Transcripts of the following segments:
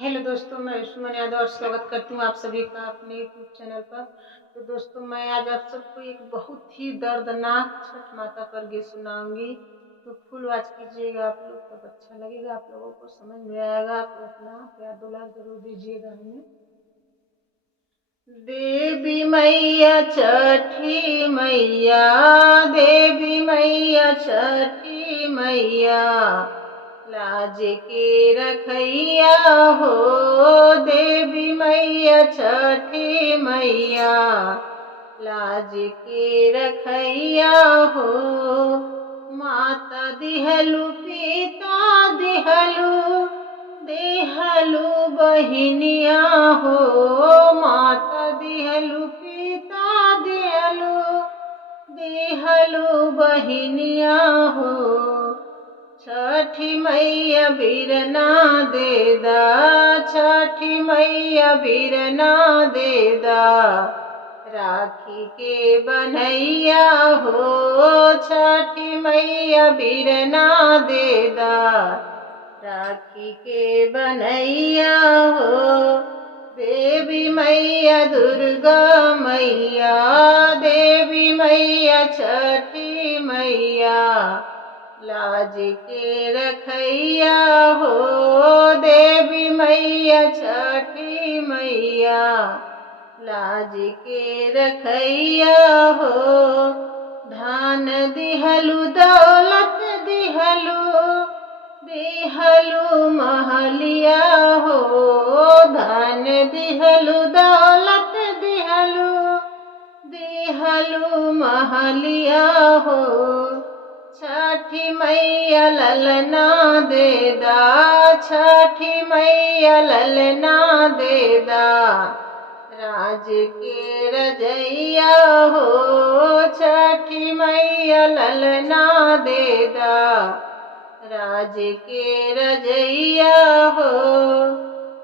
Hello दोस्तों, मैं सुमन यादव और स्वागत करती हूँ आप सभी का अपने यूट्यूब चैनल पर। तो दोस्तों, मैं आज आप सबको एक बहुत ही दर्दनाक छठ माता पर गीत सुनाऊंगी। तो फुल वॉच कीजिएगा आप लोग, तब अच्छा लगेगा, आप लोगों को समझ में आएगा। तो अपना प्यार दुलार जरूर दीजिएगा हमें। देवी मैया छठी मैया, देवी मैया छठी मैया, लाज के रखैया हो। देवी मैया छठी मैया, लाज के रखैया हो। माता दिहलु पिता दिहलु, दिहलु बहिनिया हो। माता दिहलु पिता दिहलु, दिहलु बहिनिया हो। छठी मैया बिरना देदा, छठी मैया बिरना देदा, राखी के बनैया हो। छठी मैया बिरना देदा, राखी के बनैया हो। देवी मैया दुर्गा मैया, देवी मैया छठी मैया, लाज के रखैया हो। देवी मैया छठी मैया, लाज के रखैया हो। धान दिहलु दौलत दिहलु, दिहलु महलिया हो। धान दिहलु दौलत दिहलु, दिहलु महलिया हो। छठी मैया ललना देदा, छठी मैया ललना देदा, राज के रजैया हो। छठी मैया ललना देदा, राज के रजैया हो।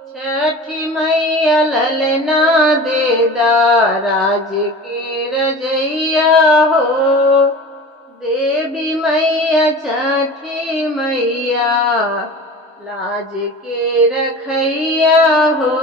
छठी मैया ललना देदा, राज के रजैया हो। देवी मैया छठी मैया, लाज के रखैया हो।